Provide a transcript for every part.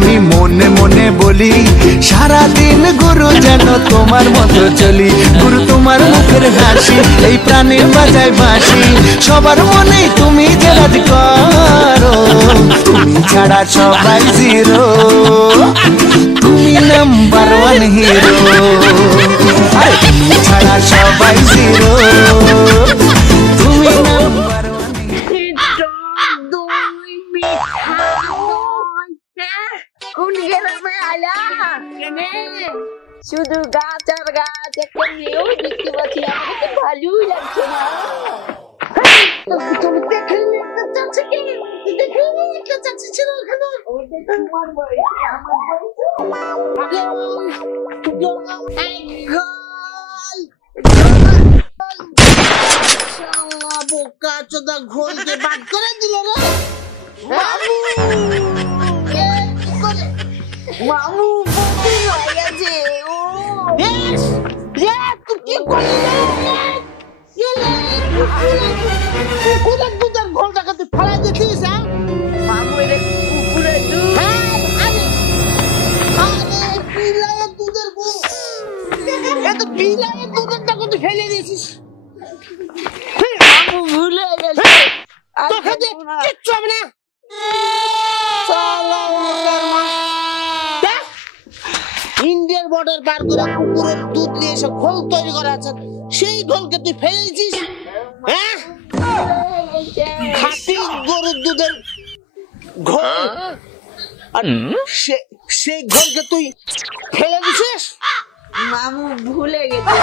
আমি মনে মনে বলি সারাদিন গুরু যেন তোমার মতো চলি। গুরু তোমার মুখের হাসি এই প্রাণে বাজায় বাঁশি, সবার মনে তুমি যে রাজ করো, তুমি ছাড়া সবাই জিরো, তুমি নাম্বার ওয়ান হিরো, তুমি ছাড়া সবাই জিরো, তুমি নাম্বার ওয়ান হিরো। শুধু গাছ আর গাছ, একটা মেয়েও দেখতে পাচ্ছি, আমাকে তো ভালোই লাগছে না। বোকা চোদা ঘোলকে বাদ করে দিল রে মামু। বমি হয়ে গেছে। তুই কি করলি? কুকুরের দুধের ঘোলটাকে তুই ফেলা দিতিস? মামু এটা কুকুরের দুধ। বিলাইয়ের দুধের ঘোল, এত বিলাইয়ের দুধেরটাকে তুই ফেলে দিয়েছিস। মামু ভুলে গেছে, তোকে যে কিচ্ছু হবে না। ইন্ডিয়ার বর্ডার পার করে কুকুরের দুধ নিয়ে এসে ঘোল তৈরি করা আছে, সেই ঘোলকে তুই ফেলে দিয়েছিস? হ্যাঁ, খাঁটি গরুর দুধের ঘোল, আর সেই ঘোলকে তুই ফেলে দিছিস? মামু ভুলে গেছে।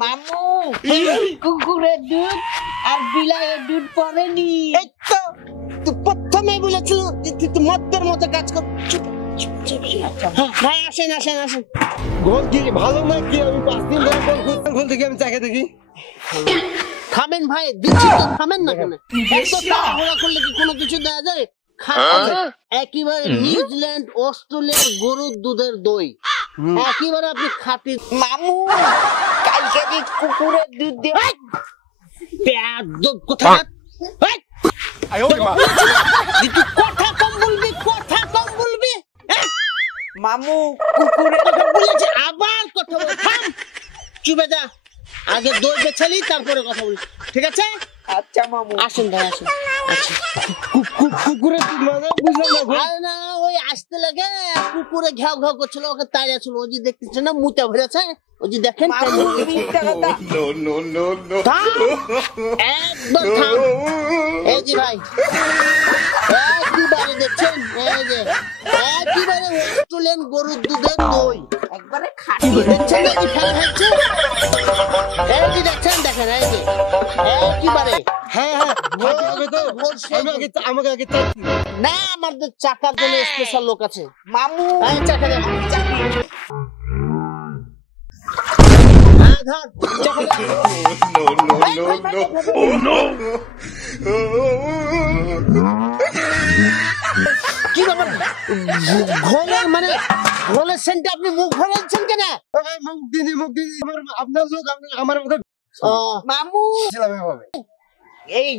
মামু কুকুরের দুধ আর বিলাইয়ের দুধ পড়েনি। এই তো তুই প্রথমে বলেছিল তুই মদ্যের মতো কাজ কর। ভাই আসেন আসেন আসেন। ঘোল কি ভালো নাকি? আমি 5 দিন ধরে ঘোল খুঁজতে ঘোল থেকে আমি চাকে দেখি। থামেন ভাই, দিচ্ছি তো, থামেন না কেন? এত তাড়াহুড়া করলে কি কোনো কিছু দেওয়া যায়? একেবারে নিউজিল্যান্ড অস্ট্রেলিয়ার গরুর দুধের দই, একেবারে আপনি খাঁটি। মামু কালকে যে কুকুরের দুধ দিয়ে কথা কথা কম বলবি, কথা কম বলবি। মামু কুকুরের কথা বলেছে, আবার কথা বল। চুপে যা, আগে দই বেছালি তারপরে কথা বলি, ঠিক আছে? আচ্ছা মামু। আসেন ভাই আসেন। আচ্ছা কুকুরের মানে বুঝলাম না। আরে না, ওই আসতে লাগে কুকুরে ঘাও ঘাও করছিল, ওকে তাড়িয়ে ছিল। ওই যে দেখতেছেন না মুতে ভরেছে, ওই যে দেখেন। একদম থাম। এই যে ভাই একেবারে দেখছেন, এই যে একেবারে অস্ট্রেলিয়ান গরুর দুধের দই, একবারে খাঁটি। দেখছেন না কি ফেলা হচ্ছে? এই যে দেখছেন, দেখেন এই যে একেবারে। হ্যাঁ হ্যাঁ, আমাকে আগে না, আমাদের চাকার জন্য স্পেশাল লোক আছে। মামু চাকা দেন, কি ব্যাপার? ঘোলের মানে ঘোলের সেন্টে আপনি মুখ ভরাচ্ছেন কেন? মুখ দিদি আপনার লোক আমার মতো। মামু এই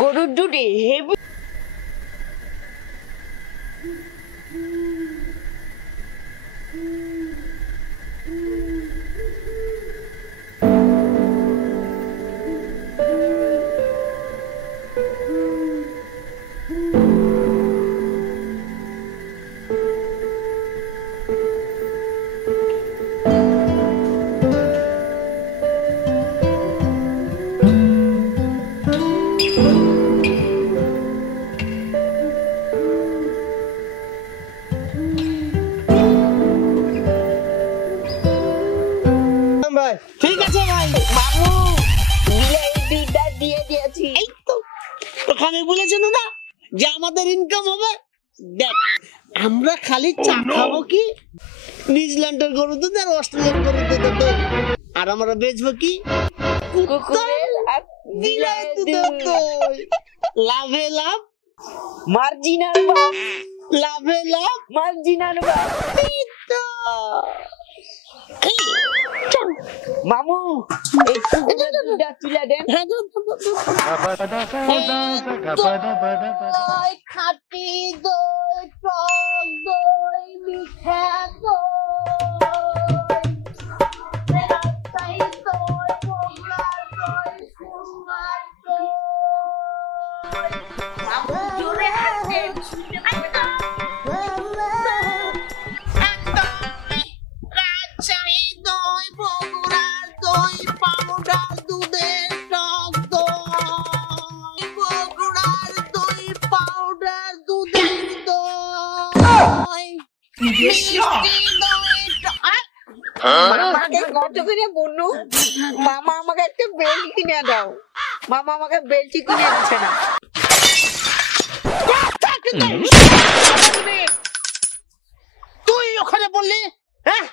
গরুর দুধে হেভি। ঠিক আছে ভাই, মামু বিলাইয়ের দুধটা দিয়ে দিয়েছি। এই তো ওখানে বলেছেন না যে আমাদের ইনকাম হবে। দেখ, আমরা খালি চা খাবো কি নিউজিল্যান্ডের গরুর দুধ আর অস্ট্রেলিয়ান গরুর দুধের দই, আর আমরা বেচবো কি কুকুরের আর বিলাইয়ের দুধের দই। লাভে লাভ মার্জিনার বাপ, লাভে লাভ মার্জিনার বাপ। মামু একটু দুধটা তুলে দেন। দই খাঁটি দই টক দই মিঠা দই রাজশাহী দই বগুড়া দই খুলনার দই। মামু জোরে হাঁটেন, রাজশাহী দই বগুড়ার দই পাউডার দুধের টক দই বগুড়ার দই পাউডার দুধের দই মিষ্টি দই মামাকে কত করে বললু? মামা আমাকে একটা বেল্ট কিনে দাও। মামা আমাকে বেল্ট কিনে দিচ্ছে না। তুই ওখানে বললি হ্যাঁ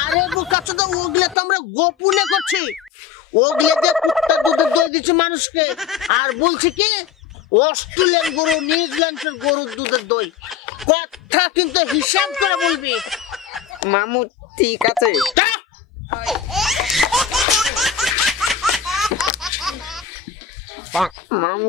আরে বোকাচ্ছো তো, ওগুলো তো আমরা গোপনে করছি। ওগুলো দিয়ে কুত্তার দুধের দই দিচ্ছে মানুষকে, আর বলছি কি অস্ট্রেলিয়ান গরু নিউজিল্যান্ডের গরুর দুধের দই। কথা কিন্তু হিসাব করে বলবি। মামু ঠিক আছে। মামু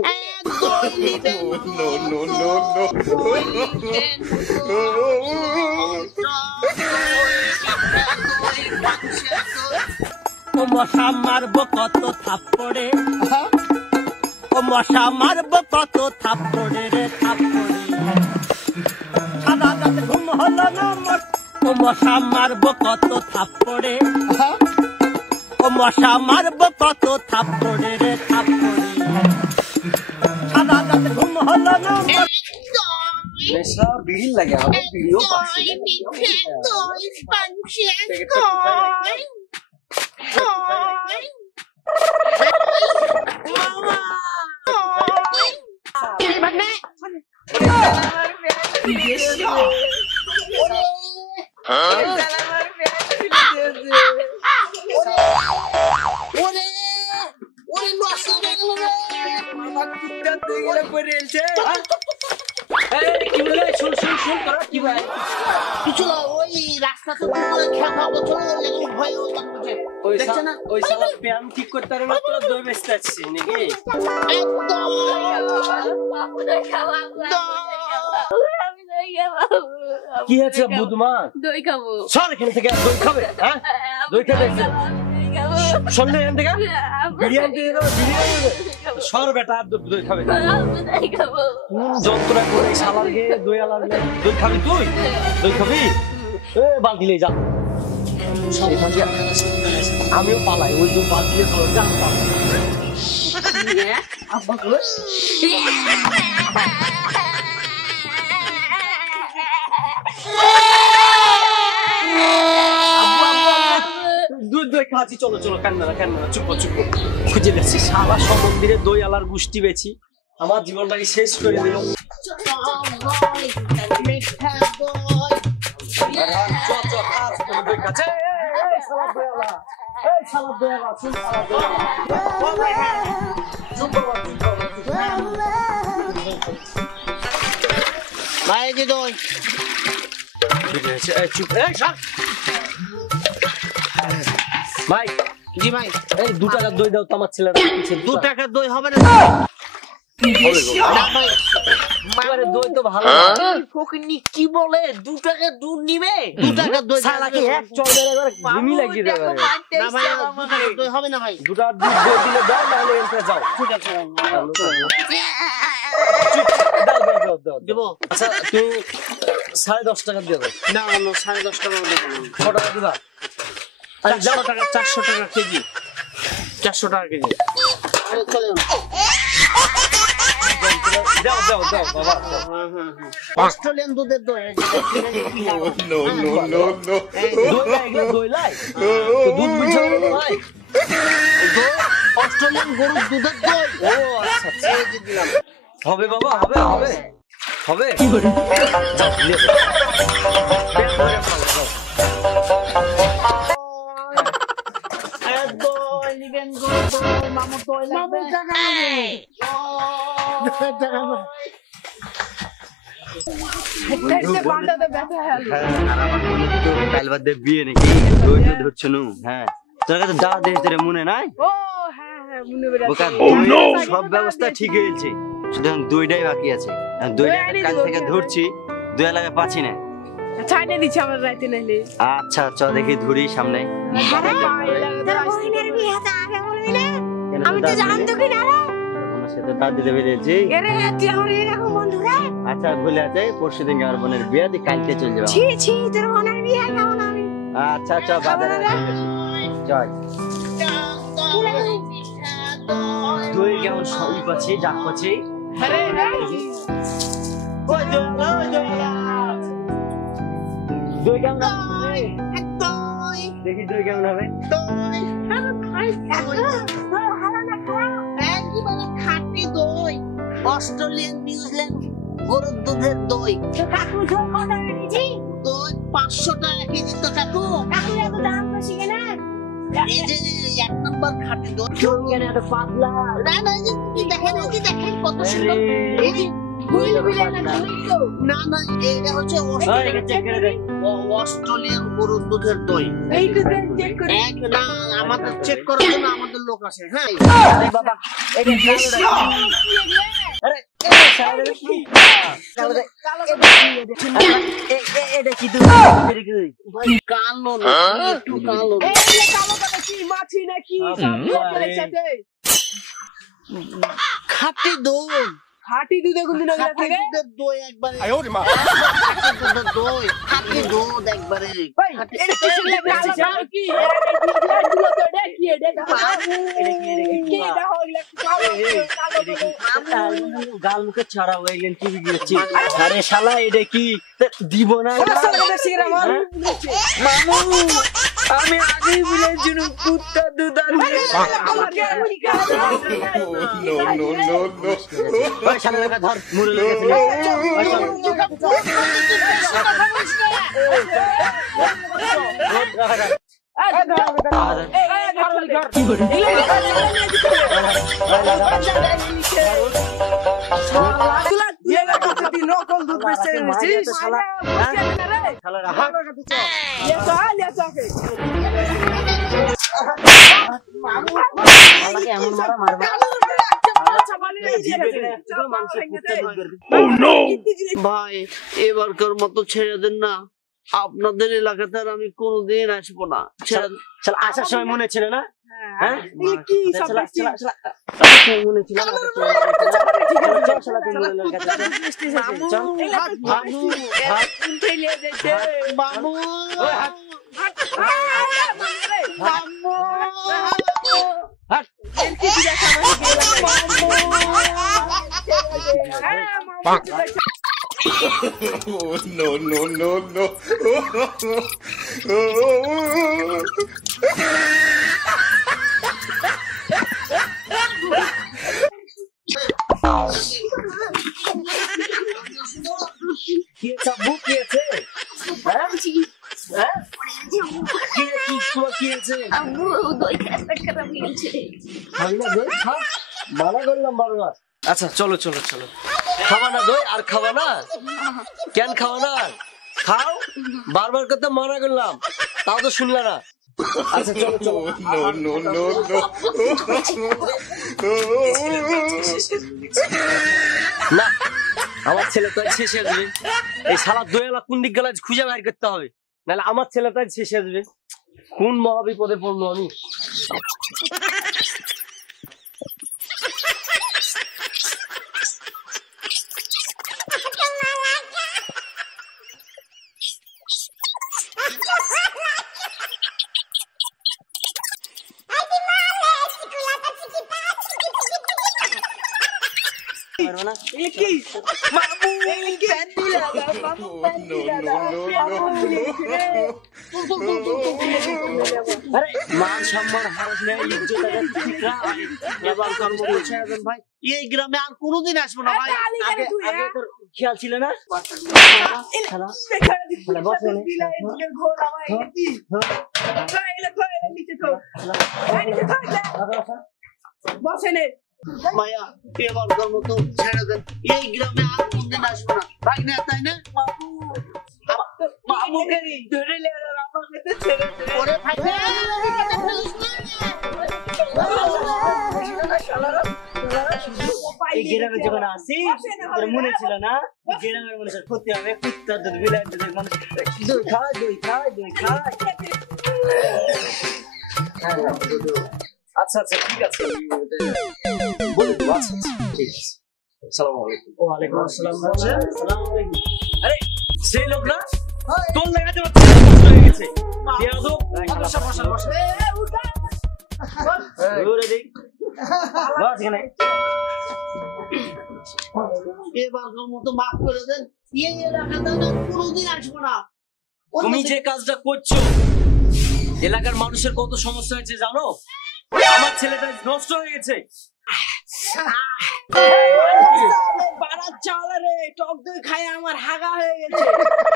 ও মশা মারবো কত থাপ্পড়ে, ও মশা মারবো কত থাপ্পড়ে রে থাপ্পড়ে, সাদা রাতে ঘুম হলো না মোর। ও মশা মারবো কত থাপ্পড়ে, ও মশা মারবো কত থাপ্পড়ে রে থাপ্পড়ে, সাদা রাতে ঘুম হলো না মোর। নেশা বিড়ির লাগে আমার ভিডিও কিছু না, ওই রাস্তাতে খেলা ভয় দেখছে না। ওই শালা ব্যায়াম ঠিক করতে পারে মাত্র দই বেচতে আসছি নাকি? কি হয়েছে বুধমান? দই খাবো। সর এখান থেকে, দই খাবে? হ্যাঁ দই খেতে সন্ধ্যে এখান থেকে বিরিয়ানি দিয়ে দেবে, বিরিয়ানি দেবে। সর বেটা, আর দই খাবে না। কোন যন্ত্রণা করে শালার গে দই আলার দই খাবি তুই? দই খাবি? এ বালতি নিয়ে যা। আমিও পালাই, ওই তো বালতি দিয়ে ধরো, যা পালাই। দই খাচ্ছি, চলো চলো, কান্না কান্না, চুপ চুপ। খুঁজে দেখছি সারা সমন্দিরে দই আলার গুষ্টি বেছি, আমার জীবনটাকে শেষ করে দিল। ভাই যে দই চুপ, ভাই। জি ভাই, এই 2 টাকার দই দাও তো আমার ছেলেটা। 2 টাকার দই হবে না। এবারে দই তো ভালো ফকিন্নি কি বলে 2 টাকার দুধ নিবে? 2 টাকার দই শালাকে এক চড় মেরে একবার ঘুমি লাগিয়ে দেবে। না ভাই, 2 টাকার দই হবে না ভাই। 2 টাকার দই দিলে দাও, নাহলে এন্ট্রে যাও। ঠিক আছে ভাই, দাও দেবো। আচ্ছা তুমি 10.5 টাকা দিয়ে দাও। না 10.5 টাকা দেবো। 6 টাকা দিবা? 400 টাকা, 400 টাকা কেজি, 400 টাকা কেজি। চলে দাও দাও দাও বাবা। অস্ট্রেলিয়ান দুধের দই। দই লাই দুধ বুঝছো ভাই? অস্ট্রেলিয়ান গরুর দুধের দই। ও আচ্ছা, এই যে দিলাম। হবে বাবা, হবে হবে হবে। যাও, নিয়ে যাও। দই নিবেন গো, দই মামু দই লাগবে। কাল বাদ দিয়ে বিয়ে নাকি দই তো ধরছো নু। হ্যাঁ তোর কাছে দাওয়াত দিয়েছে তোর মনে নাই? বোকা, দই সব ব্যবস্থা ঠিক হয়েছে, শুধু এখন দইটাই বাকি আছে। এখন দইটা কাল থেকে ধরছি, দই এলাকায় পাচ্ছি না। আচ্ছা চ দেখি ধরি সামনে। আমি তো জানতো কি না রে। ওনার সাথে দাঁত দিতে পেরেছি। এরে তুই আমার এরকম বন্ধু রে। আচ্ছা ভুলে আছে, পরশু দিন আমার বোনের বিয়ে, তুই কালকে চলে যাবো। ছি ছি তোর বোনের বিয়ে কেমন আমি। আচ্ছা চ বাজারে চল। দই কেমন সবই পাচ্ছি, ডাক পাচ্ছি। দই কেমন হবে? দেখি দই কেমন হবে। খাঁটি দই, অস্ট্রেলিয়ান নিউজিল্যান্ড গরুর দুধের দই। দই 500 টাকা কেজি তো কাকু। এই যে 1 নম্বর খাঁটি দই। না না, এই যে দেখেন, এই যে দেখেন কত সুন্দর। এই যে না না, এটা হচ্ছে অস্ট্রেলিয়ান গরুর দুধের দই। না, আমাদের চেক করার জন্য আমাদের লোক আছে। হ্যাঁ বাবা কালো না, একটু কালো। খাঁটি দই, খাঁটি দুধে কোন দিন খাঁটি থাকে দুধের দই একবারে। খাঁটি দুধের দই, খাঁটি দুধ একবারে। এটা কি লাগা কি এটা গাল মুখে ছাড়া হয়ে গেলেন কি গিয়েছি। আরে শালা এটা কি দিব না? মামু আমি আগেই বলেছি কুত্তা দুধ ধর মুড়ে লেগেছিল। নকল দুধ বেচে এনেছিস এমন মারা মারবা ভাই এবারকার মতো ছেড়ে দেন না, আপনাদের এলাকাতে আর আমি কোনোদিন আসবো না। ছেড়ে দেন। আসার সময় মনে ছিল না? হ্যাঁ কি মনে ছিল না? মামু No, no, no, no. আচ্ছা চলো চলো চলো, খাওয়া না দই আর খাওয়া না? কেন খাওয়া না? খাও, বারবার করতে মানা করলাম, তাও তো শুনলে না। আচ্ছা চলো চলো। No, no, no, না আমার ছেলে তো শেষ হয়ে যাবে, এই সারা দইয়ালা কোন দিক গেলে খুঁজে বাইর করতে হবে, নাহলে আমার ছেলে তো শেষ হয়ে যাবে। কোন মহাবিপদে পড়লো আমি। মান সম্মান হারাস নেই, ভাই এই গ্রামে আর কোনোদিন আসবো না ভাই। আগে তোর খেয়াল ছিল না? মায়া এবার মতো ছেড়ে দেন, এই গ্রামে আর কোনোদিন আসবো না। তাই না তাই না মামুকে ধরে লে আর আমাকে তো ছেড়ে দে। ওরে ভাইনে এই গ্রামে যখন আসি তোর মনে ছিল না গ্রামের মানুষের ক্ষতি হবে কুত্তা দুধ বিলাই দুধ মানুষ দুধ খায় দই খায় দই খায়। আচ্ছা আচ্ছা ঠিক আছে বলে দেবো। আচ্ছা আচ্ছা, ঠিক আছে। আসসালামু আলাইকুম। ওয়ালাইকুম আসসালাম। আসসালামু আলাইকুম। আরে সেই লোক না তোর লাগাতে পারছিস হয়ে গেছে বেয়াদব। বসা বসা বসা দূরে দেখ বাস এখানে। এবারের মতো মাফ করে দেন এই এলাকাতে না কোনোদিন আসবো না তুমি যে কাজটা করছো এলাকার মানুষের কত সমস্যা হয়েছে জানো? আমার ছেলেটা নষ্ট হয়ে গেছে। পাড়ার চাল রে টক দই খায় আমার হাগা হয়ে গেছে।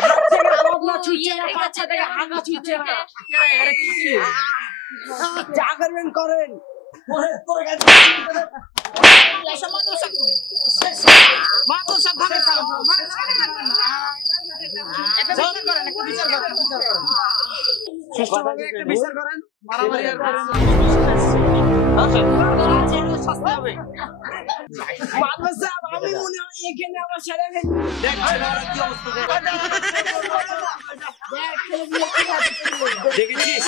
হাত থেকে বদলা ছুটছে না, পাছা থেকে হাগা ছুটছে না। যা করবেন করেন। সুষ্ঠুভাবে একটা বিচার করেন, মারামারি আর করেন না। সস্তা হবে। বাবা সাহেব, আমি মনে হয় এখানে আমার ছেলে নেই। দেখ ছেলেরা কি অবস্থা দেখেছিস?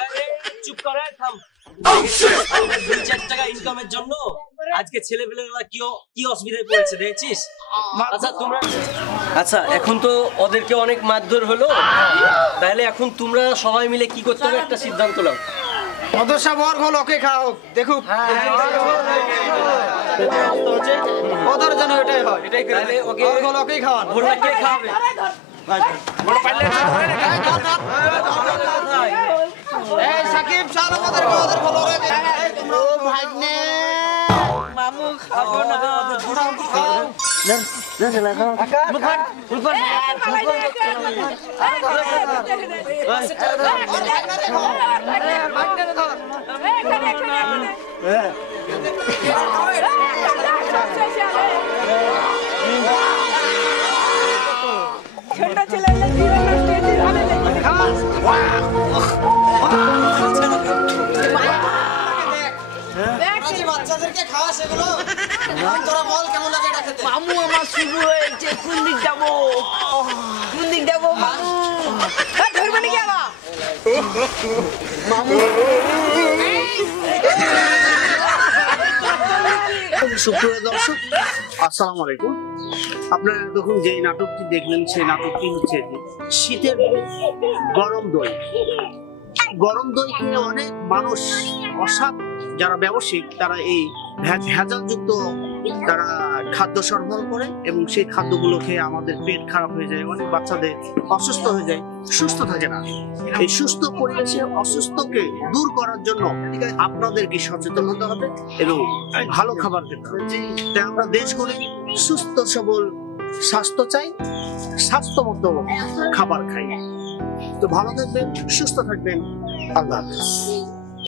আরে চুপ করে থাম। দুই চার টাকা ইনকামের জন্য আজকে ছেলেপেলেরা কি অসুবিধায় পড়েছে দেখেছিস? আচ্ছা তোমরা আচ্ছা এখন তো ওদেরকে অনেক মারধর হলো, তাহলে এখন তোমরা সবাই মিলে কি করতে হবে একটা সিদ্ধান্ত নাও। মদরসা বর্গ লোকে খাও দেখুক ওদের যেন এটাই হয় এটাই তাহলে ওকে বর্গ লোকেই খাওয়ান ভোরটা কে খাওয়াবে? এই সাকিব চল আমাদের ওদের ভালো রে ও ভাইনে মামু খাবো না। ছোট ছেলে বাচ্চাদেরকে খাওয়া সেগুলো তোরা বল কেমন লাগে এটা খেতে মামু আমার শুরু হয়েছে। কোন দিক যাবো কোন দিক যাবো মামু? ধরবে নাকি আবার মামু? সুপ্রিয় দর্শক আসসালামু আলাইকুম। আপনারা দেখুন যে নাটকটি দেখলেন সেই নাটকটি হচ্ছে শীতের গরম দই। গরম দই খেয়ে অনেক মানুষ অসাধ যারা ব্যবসায়িক তারা এই ভেজালযুক্ত তারা খাদ্য সরবরাহ করে এবং সেই খাদ্যগুলো খেয়ে আমাদের পেট খারাপ হয়ে যায়, অনেক বাচ্চাদের অসুস্থ হয়ে যায়, সুস্থ থাকে না। এই সুস্থ পরিবেশে অসুস্থকে দূর করার জন্য আপনাদেরকে সচেতন হতে হবে এবং ভালো খাবার খেতে হবে। তাই আমরা দেশ করি সুস্থ সবল স্বাস্থ্য চাই, স্বাস্থ্যমত খাবার খাই। তো ভালো থাকবেন, সুস্থ থাকবেন, আল্লাহ হাফেজ।